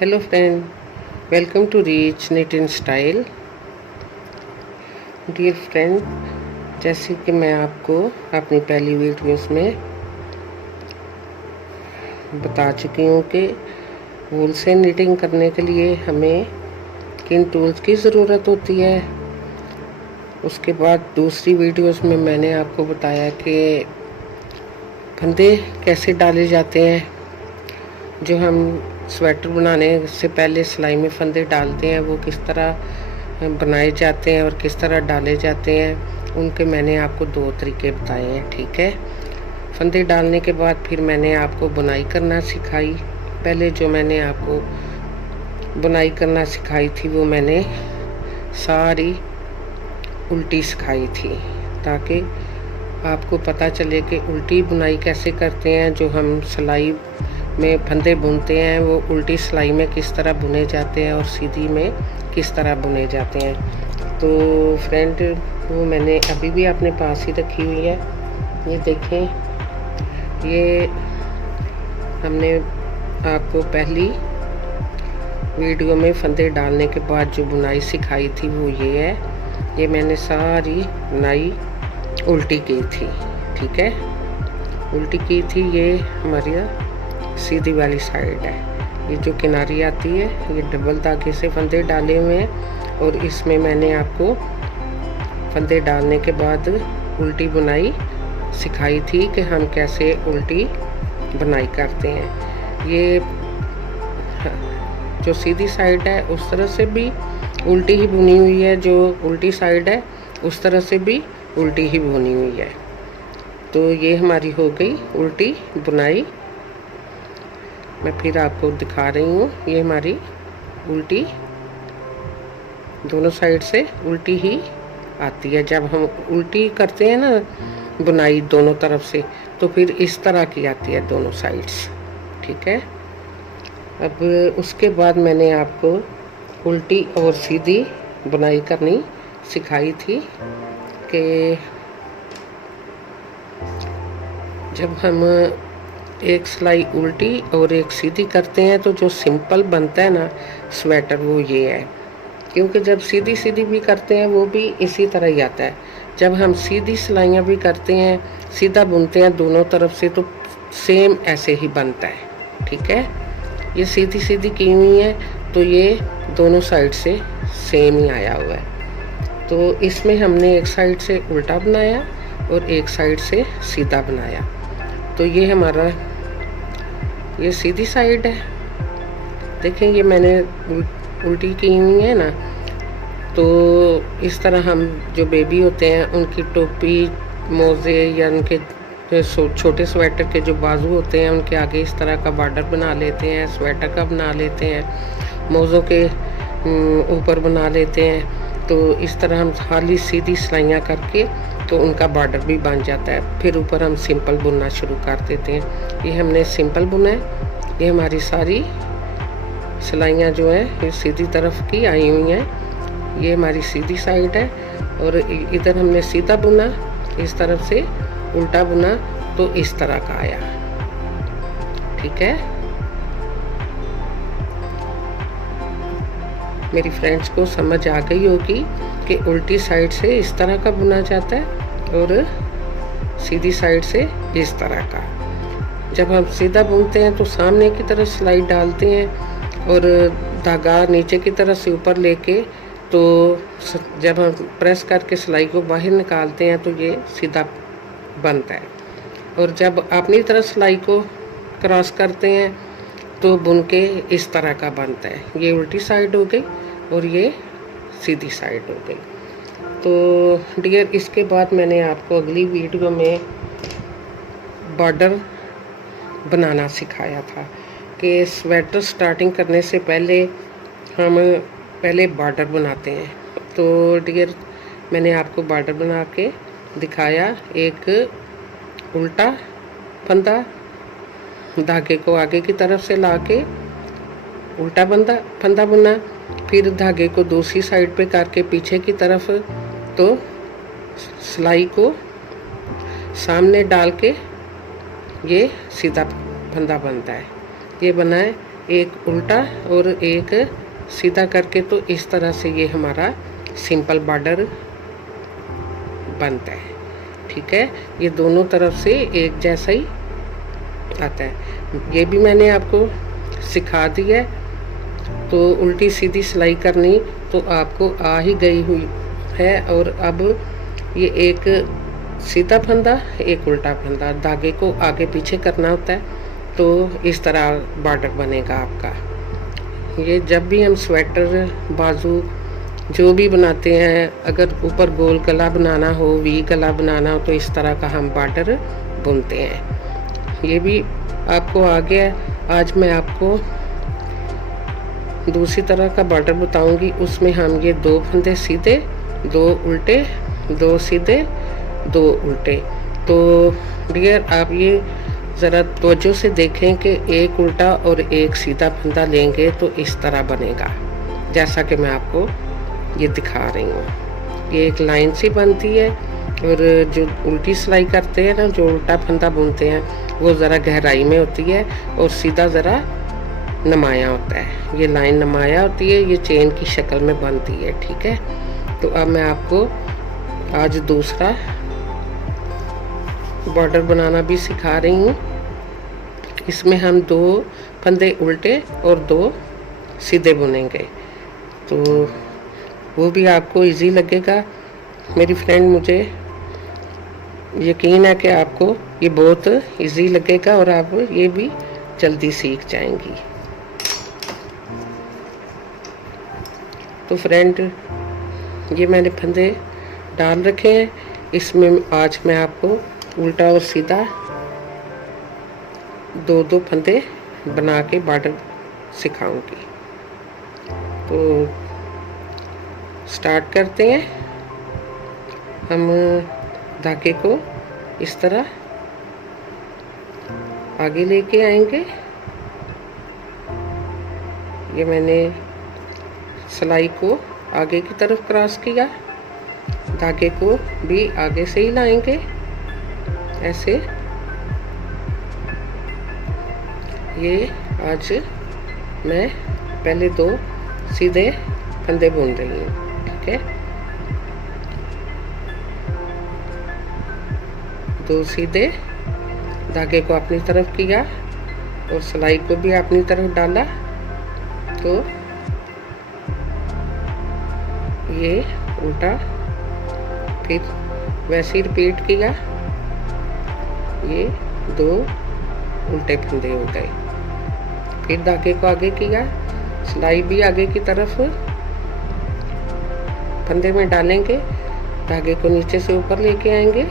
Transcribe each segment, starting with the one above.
Hello friend, welcome to reach knit in style. Dear friend, जैसे कि मैं आपको अपनी पहली वीडियोस में बता चुकी हूँ कि वूल से निटिंग करने के लिए हमें किन टूल्स की ज़रूरत होती है। उसके बाद दूसरी वीडियोस में मैंने आपको बताया कि फंदे कैसे डाले जाते हैं। जो हम स्वेटर बनाने से पहले सिलाई में फंदे डालते हैं वो किस तरह बनाए जाते हैं और किस तरह डाले जाते हैं, उनके मैंने आपको 2 तरीके बताए हैं। ठीक है, फंदे डालने के बाद फिर मैंने आपको बुनाई करना सिखाई। पहले जो मैंने आपको बुनाई करना सिखाई थी वो मैंने सारी उल्टी सिखाई थी, ताकि आपको पता चले कि उल्टी बुनाई कैसे करते हैं। जो हम सिलाई में फंदे बुनते हैं वो उल्टी सिलाई में किस तरह बुने जाते हैं और सीधी में किस तरह बुने जाते हैं। तो फ्रेंड, वो मैंने अभी भी अपने पास ही रखी हुई है। ये देखें, ये हमने आपको पहली वीडियो में फंदे डालने के बाद जो बुनाई सिखाई थी वो ये है। ये मैंने सारी बुनाई उल्टी की थी। ठीक है, उल्टी की थी। ये हमारी सीधी वाली साइड है। ये जो किनारी आती है ये डबल धागे से फंदे डाले हुए हैं, और इसमें मैंने आपको फंदे डालने के बाद उल्टी बुनाई सिखाई थी कि हम कैसे उल्टी बुनाई करते हैं। ये जो सीधी साइड है उस तरह से भी उल्टी ही बुनी हुई है, जो उल्टी साइड है उस तरह से भी उल्टी ही बुनी हुई है। तो ये हमारी हो गई उल्टी बुनाई। मैं फिर आपको दिखा रही हूँ। ये हमारी उल्टी दोनों साइड से उल्टी ही आती है। जब हम उल्टी करते हैं ना बुनाई दोनों तरफ से, तो फिर इस तरह की आती है दोनों साइड्स। ठीक है, अब उसके बाद मैंने आपको उल्टी और सीधी बुनाई करनी सिखाई थी कि जब हम एक सिलाई उल्टी और एक सीधी करते हैं तो जो सिंपल बनता है ना स्वेटर, वो ये है। क्योंकि जब सीधी सीधी भी करते हैं वो भी इसी तरह ही आता है। जब हम सीधी सिलाइयाँ भी करते हैं, सीधा बुनते हैं दोनों तरफ से, तो सेम ऐसे ही बनता है। ठीक है, ये सीधी सीधी की हुई है तो ये दोनों साइड से सेम ही आया हुआ है। तो इसमें हमने एक साइड से उल्टा बनाया और एक साइड से सीधा बनाया। तो ये हमारा ये सीधी साइड है। देखें, ये मैंने उल्टी की हुई है ना। तो इस तरह हम जो बेबी होते हैं उनकी टोपी, मोजे या उनके छोटे स्वेटर के जो बाजू होते हैं उनके आगे इस तरह का बॉर्डर बना लेते हैं, स्वेटर का बना लेते हैं, मोज़ों के ऊपर बना लेते हैं। तो इस तरह हम खाली सीधी सिलाइयाँ करके तो उनका बॉर्डर भी बन जाता है। फिर ऊपर हम सिंपल बुनना शुरू कर देते हैं। ये हमने सिंपल बुना है। ये हमारी सारी सिलाइयाँ जो हैं ये सीधी तरफ की आई हुई हैं। ये हमारी सीधी साइड है, और इधर हमने सीधा बुना, इस तरफ से उल्टा बुना तो इस तरह का आया। ठीक है, मेरी फ्रेंड्स को समझ आ गई होगी कि उल्टी साइड से इस तरह का बुना जाता है और सीधी साइड से इस तरह का। जब हम सीधा बुनते हैं तो सामने की तरफ सिलाई डालते हैं और धागा नीचे की तरफ से ऊपर लेके, तो जब हम प्रेस करके सिलाई को बाहर निकालते हैं तो ये सीधा बनता है। और जब अपनी तरफ सिलाई को क्रॉस करते हैं तो बुन के इस तरह का बनता है। ये उल्टी साइड हो गई और ये सीधी साइड हो गई। तो डियर, इसके बाद मैंने आपको अगली वीडियो में बॉर्डर बनाना सिखाया था कि स्वेटर स्टार्टिंग करने से पहले हम पहले बॉर्डर बनाते हैं। तो डियर, मैंने आपको बॉर्डर बना के दिखाया। एक उल्टा फंदा, धागे को आगे की तरफ से ला के उल्टा फंदा बुना, फिर धागे को दूसरी साइड पे करके पीछे की तरफ, तो सिलाई को सामने डाल के ये सीधा फंदा बनता है। ये बना है। एक उल्टा और एक सीधा करके, तो इस तरह से ये हमारा सिंपल बॉर्डर बनता है। ठीक है, ये दोनों तरफ से एक जैसा ही आता है। ये भी मैंने आपको सिखा दी है। तो उल्टी सीधी सिलाई करनी तो आपको आ ही गई हुई है। और अब ये एक सीधा फंदा, एक उल्टा फंदा, धागे को आगे पीछे करना होता है, तो इस तरह बॉर्डर बनेगा आपका। ये जब भी हम स्वेटर, बाजू जो भी बनाते हैं, अगर ऊपर गोल गला बनाना हो, वी गला बनाना हो, तो इस तरह का हम बॉर्डर बुनते हैं। ये भी आपको आ गया। आज मैं आपको दूसरी तरह का बॉर्डर बताऊंगी। उसमें हम ये 2 फंदे सीधे, 2 उल्टे, 2 सीधे, 2 उल्टे। तो डियर आप ये ज़रा तवज्जो से देखें कि एक उल्टा और एक सीधा फंदा लेंगे तो इस तरह बनेगा, जैसा कि मैं आपको ये दिखा रही हूँ। ये एक लाइन सी बनती है। और जो उल्टी सिलाई करते हैं ना, जो उल्टा फंदा बुनते हैं, वो ज़रा गहराई में होती है और सीधा ज़रा नमाया होता है। ये लाइन नमाया होती है, ये चेन की शक्ल में बनती है। ठीक है, तो अब मैं आपको आज दूसरा बॉर्डर बनाना भी सिखा रही हूँ। इसमें हम 2 फंदे उल्टे और 2 सीधे बुनेंगे, तो वो भी आपको इजी लगेगा। मेरी फ्रेंड, मुझे यकीन है कि आपको ये बहुत इजी लगेगा और आप ये भी जल्दी सीख जाएंगी। तो फ्रेंड, ये मैंने फंदे डाल रखे हैं। इसमें आज मैं आपको उल्टा और सीधा 2-2 फंदे बना के बॉर्डर सिखाऊंगी। तो स्टार्ट करते हैं। हम धागे को इस तरह आगे लेके आएंगे। ये मैंने सिलाई को आगे की तरफ क्रॉस किया, धागे को भी आगे से ही लाएंगे ऐसे। ये आज मैं पहले 2 सीधे फंदे बुन रही हूँ। ठीक है, 2 सीधे, धागे को अपनी तरफ किया और सिलाई को भी अपनी तरफ डाला, तो ये उल्टा, फिर वैसे ही रिपीट किया। ये 2 उल्टे फंदे हो गए। फिर धागे को आगे किया, सिलाई भी आगे की तरफ फंदे में डालेंगे, धागे को नीचे से ऊपर लेके आएंगे,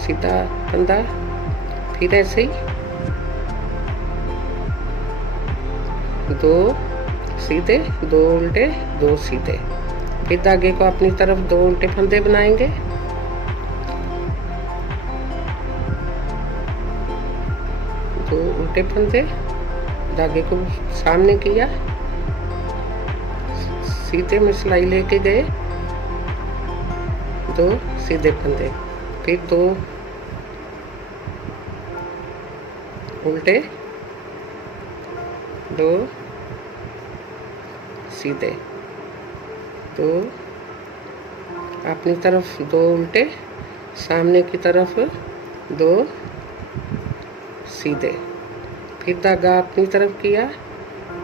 सीधा फंदा, फिर ऐसे ही 2 सीधे, 2 उल्टे, 2 सीधे। फिर धागे को अपनी तरफ 2 उल्टे फंदे बनाएंगे, 2 उल्टे फंदे, धागे को सामने किया, सीधे में सिलाई लेके गए, 2 सीधे फंदे, फिर 2 उल्टे, 2 सीधे, 2 अपनी तरफ 2 उल्टे, सामने की तरफ 2 सीधे, फिर धागा अपनी तरफ किया,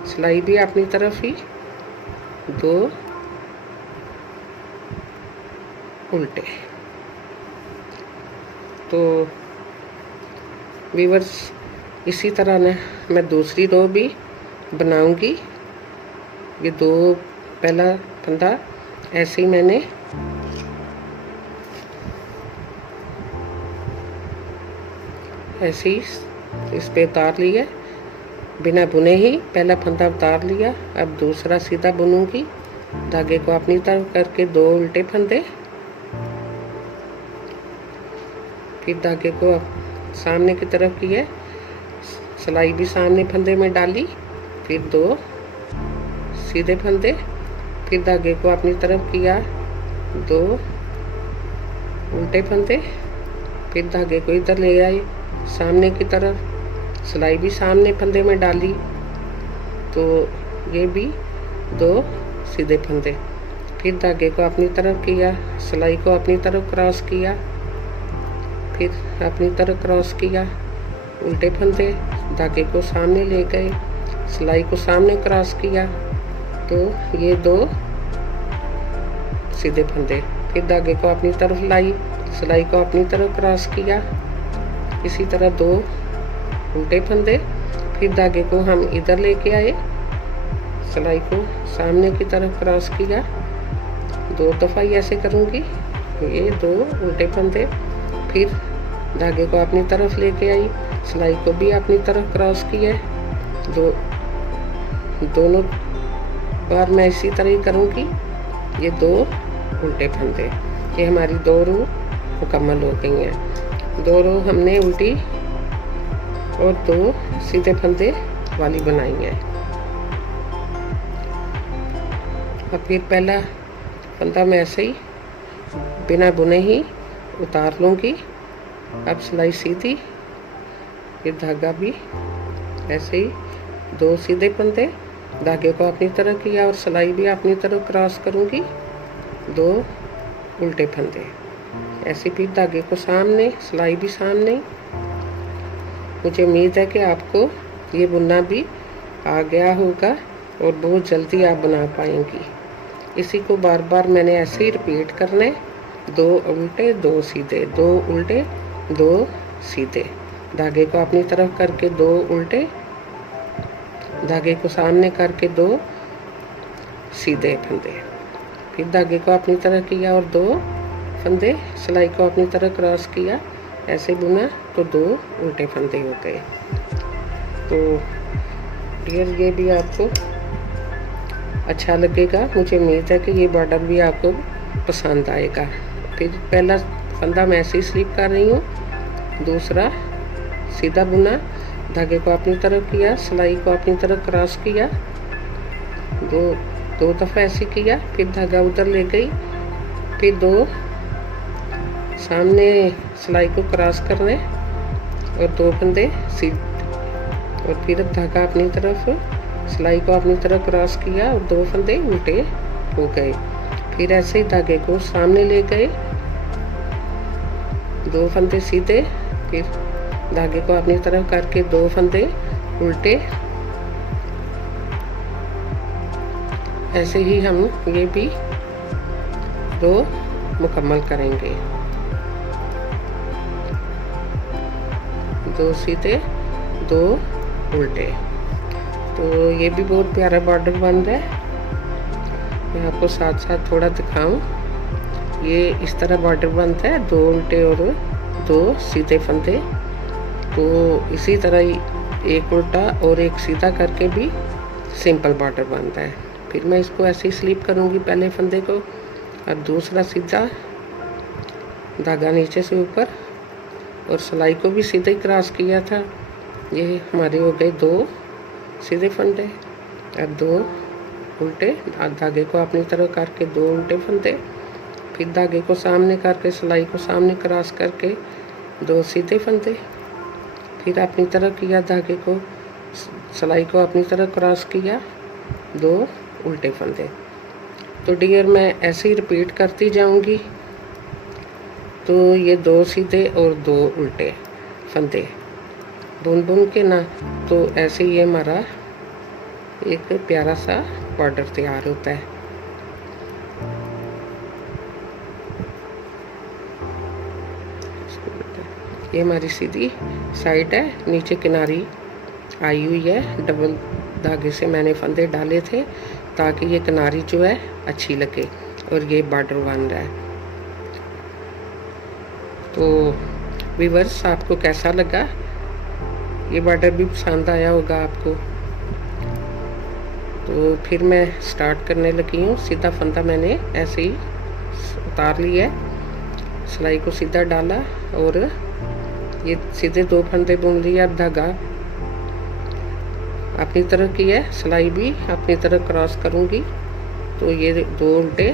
सिलाई भी अपनी तरफ ही, 2 उल्टे। तो व्यूअर्स, इसी तरह ना मैं दूसरी रो भी बनाऊंगी। ये 2 पहला फंदा ऐसे ही मैंने ऐसे ही इस पे उतार लिया, बिना बुने ही पहला फंदा उतार लिया। अब दूसरा सीधा बुनूंगी, धागे को अपनी तरफ करके 2 उल्टे फंदे, फिर धागे को सामने की तरफ किए, सिलाई भी सामने फंदे में डाली, फिर 2 सीधे फंदे, फिर धागे को अपनी तरफ किया, 2 उल्टे फंदे, फिर धागे को इधर ले आए सामने की तरफ, सिलाई भी सामने फंदे में डाली, तो ये भी 2 सीधे फंदे। फिर धागे को अपनी तरफ किया, सिलाई को अपनी तरफ क्रॉस किया, फिर अपनी तरफ क्रॉस किया, उल्टे फंदे, धागे को सामने ले गए, सिलाई को सामने क्रॉस किया, तो ये 2 सीधे फंदे। फिर धागे को अपनी तरफ लाई, सिलाई को अपनी तरफ क्रॉस किया, इसी तरह 2 उल्टे फंदे। फिर धागे को हम इधर लेके आए, सिलाई को सामने की तरफ क्रॉस किया, 2 दफ़ा ही ऐसे करूँगी, ये 2 उल्टे फंदे। फिर धागे को अपनी तरफ लेके आई, सिलाई को भी अपनी तरफ क्रॉस किया, दोनों बार मैं इसी तरह ही करूँगी, ये 2 उल्टे फंदे। ये हमारी 2 रो मुकम्मल हो गई हैं। 2 रो हमने उल्टी और 2 सीधे फंदे वाली बनाई है। अब फिर पहला फंदा मैं ऐसे ही बिना बुने ही उतार लूँगी। अब सिलाई सीधी, फिर धागा भी ऐसे ही 2 सीधे फंदे, धागे को अपनी तरफ किया और सिलाई भी अपनी तरफ क्रॉस करूँगी, 2 उल्टे फंदे। ऐसे फिर धागे को सामने, सिलाई भी सामने। मुझे उम्मीद है कि आपको ये बुनना भी आ गया होगा और बहुत जल्दी आप बना पाएंगी। इसी को बार बार मैंने ऐसे ही रिपीट करने, 2 उल्टे 2 सीधे, 2 उल्टे 2 सीधे, धागे को अपनी तरफ करके 2 उल्टे, धागे को सामने करके 2 सीधे फंदे, फिर धागे को अपनी तरफ किया और 2 फंदे, सिलाई को अपनी तरफ क्रॉस किया, ऐसे बुना तो 2 उल्टे फंदे हो गए। तो डियर ये भी आपको अच्छा लगेगा, मुझे उम्मीद है कि ये बॉर्डर भी आपको पसंद आएगा। फिर पहला फंदा मैं ऐसे ही स्लिप कर रही हूँ, दूसरा सीधा बुना, धागे को अपनी तरफ किया, सिलाई को अपनी तरफ क्रॉस किया, 2 दफ़ा ऐसे किया, फिर धागा उधर ले गई, फिर 2 सामने सिलाई को क्रॉस करने और 2 फंदे सीध, और फिर धागा अपनी तरफ, सिलाई को अपनी तरफ क्रॉस किया और 2 फंदे उल्टे हो गए। फिर ऐसे ही धागे को सामने ले गए, 2 फंदे सीधे, फिर धागे को अपनी तरफ करके 2 फंदे उल्टे। ऐसे ही हम ये भी 2 मुकम्मल करेंगे, 2 सीधे 2 उल्टे। तो ये भी बहुत प्यारा बॉर्डर बन रहा है। मैं आपको साथ साथ थोड़ा दिखाऊं, ये इस तरह बॉर्डर बनता है, 2 उल्टे और 2 सीधे फंदे। तो इसी तरह ही एक उल्टा और एक सीधा करके भी सिंपल बॉर्डर बनता है। फिर मैं इसको ऐसे ही स्लिप करूँगी पहले फंदे को, और दूसरा सीधा, धागा नीचे से ऊपर, और सिलाई को भी सीधे ही क्रॉस किया था। ये हमारे हो गए 2 सीधे फंदे और 2 उल्टे, धागे को अपनी तरफ करके 2 उल्टे फंदे, फिर धागे को सामने करके, सिलाई को सामने क्रॉस करके 2 सीधे फंदे, फिर अपनी तरफ किया, धागे को, सिलाई को अपनी तरफ क्रॉस किया, 2 उल्टे फंदे। तो डियर मैं ऐसे ही रिपीट करती जाऊंगी। तो ये 2 सीधे और 2 उल्टे फंदे बुन बुन के ना, तो ऐसे ही हमारा एक प्यारा सा बॉर्डर तैयार होता है। ये हमारी सीधी साइड है, नीचे किनारी आई हुई है, डबल धागे से मैंने फंदे डाले थे ताकि ये किनारी जो है अच्छी लगे, और ये बॉर्डर बन रहा है। तो व्यूअर्स आपको कैसा लगा, ये बॉर्डर भी पसंद आया होगा आपको। तो फिर मैं स्टार्ट करने लगी हूँ। सीधा फंदा मैंने ऐसे ही उतार लिया है, सिलाई को सीधा डाला और ये सीधे 2 फंदे बुन लिए। अब धागा अपनी तरफ की है, सिलाई भी अपनी तरफ क्रॉस करूँगी। तो ये 2 उल्टे,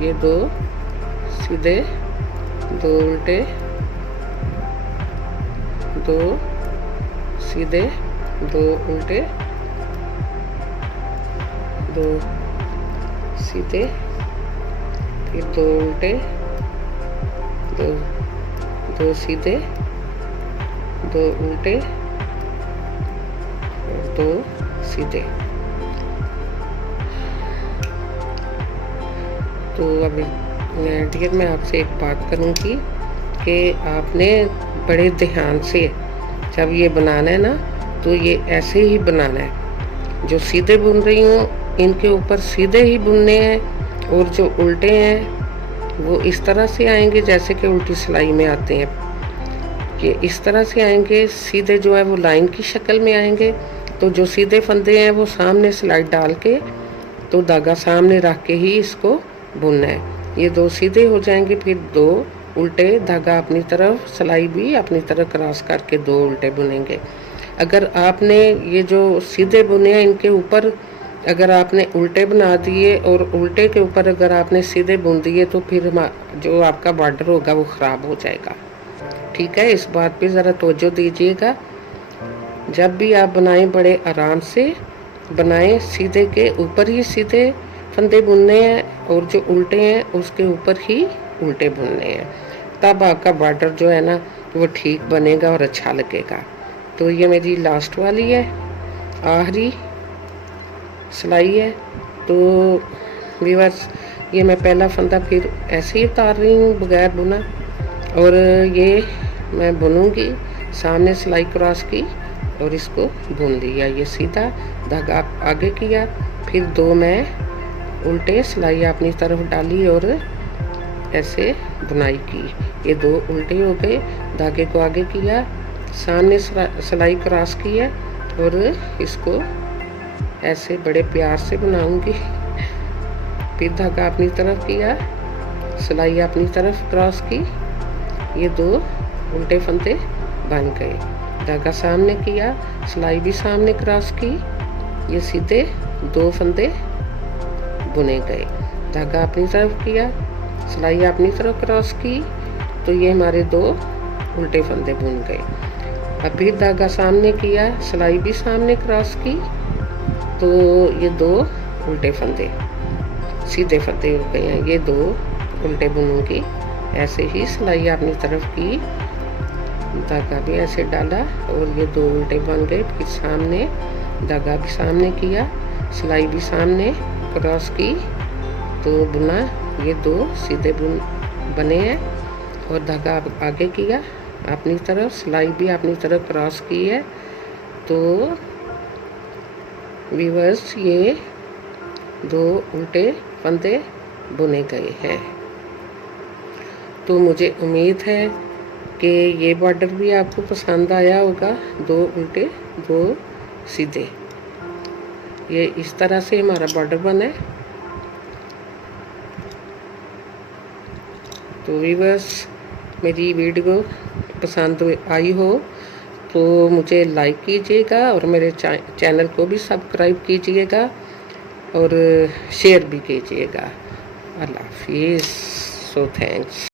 ये 2 सीधे, 2 उल्टे, 2 सीधे, 2 उल्टे, 2 सीधे, फिर 2 उल्टे, 2 सीधे, 2 उल्टे और 2 सीधे। तो अभी डियर मैं आपसे एक बात करूँगी कि आपने बड़े ध्यान से जब ये बनाना है ना, तो ये ऐसे ही बनाना है। जो सीधे बुन रही हूँ इनके ऊपर सीधे ही बुनने हैं, और जो उल्टे हैं वो इस तरह से आएंगे जैसे कि उल्टी सिलाई में आते हैं। ये इस तरह से आएंगे, सीधे जो है वो लाइन की शक्ल में आएंगे। तो जो सीधे फंदे हैं वो सामने सिलाई डाल के, तो धागा सामने रख के ही इसको बुनना है। ये 2 सीधे हो जाएंगे, फिर 2 उल्टे, धागा अपनी तरफ, सिलाई भी अपनी तरफ क्रॉस करके 2 उल्टे बुनेंगे। अगर आपने ये जो सीधे बुने हैं इनके ऊपर अगर आपने उल्टे बना दिए और उल्टे के ऊपर अगर आपने सीधे बुन दिए, तो फिर जो आपका बॉर्डर होगा वो ख़राब हो जाएगा। ठीक है, इस बात पे ज़रा तवज्जो दीजिएगा। जब भी आप बनाएं बड़े आराम से बनाएं, सीधे के ऊपर ही सीधे फंदे बुनने हैं, और जो उल्टे हैं उसके ऊपर ही उल्टे बुनने हैं। तब आपका बॉर्डर जो है ना वो ठीक बनेगा और अच्छा लगेगा। तो ये मेरी लास्ट वाली है, आखिरी सिलाई है। तो व्यूअर्स, ये मैं पहला फंदा फिर ऐसे ही उतार रही हूँ बगैर बुना, और ये मैं बुनूंगी, सामने सिलाई क्रॉस की और इसको बुन लिया। ये सीधा धागा आगे किया, फिर 2 मैं उल्टे सिलाई अपनी तरफ डाली और ऐसे बुनाई की। ये 2 उल्टे हो गए, धागे को आगे किया, सामने सिलाई क्रॉस की है, और इसको ऐसे बड़े प्यार से बनाऊंगी। फिर धागा अपनी तरफ किया, सिलाई अपनी तरफ क्रॉस की, ये 2 उल्टे फंदे बन गए। धागा सामने किया, सिलाई भी सामने क्रॉस की, ये सीधे 2 फंदे बुने गए। धागा अपनी तरफ किया, सिलाई अपनी तरफ क्रॉस की, तो ये हमारे 2 उल्टे फंदे बुन गए। अब फिर धागा सामने किया, सिलाई भी सामने क्रॉस की, तो ये 2 उल्टे फंदे सीधे फंदे हो गए हैं। ये 2 उल्टे बुनूंगी, ऐसे ही सिलाई अपनी तरफ की, धागा भी ऐसे डाला और ये 2 उल्टे बन गए। फिर सामने धागा भी सामने किया, सिलाई भी सामने क्रॉस की, तो बुना, ये 2 सीधे बने हैं, और धागा आगे किया अपनी तरफ, सिलाई भी अपनी तरफ क्रॉस की है। तो व्यूअर्स, ये 2 उल्टे फंदे बुने गए हैं। तो मुझे उम्मीद है कि ये बॉर्डर भी आपको पसंद आया होगा। 2 उल्टे 2 सीधे, ये इस तरह से हमारा बॉर्डर बना है। तो व्यूअर्स, मेरी वीडियो पसंद आई हो तो मुझे लाइक कीजिएगा, और मेरे चैनल को भी सब्सक्राइब कीजिएगा, और शेयर भी कीजिएगा। अल्लाह हाफिज़। So thanks.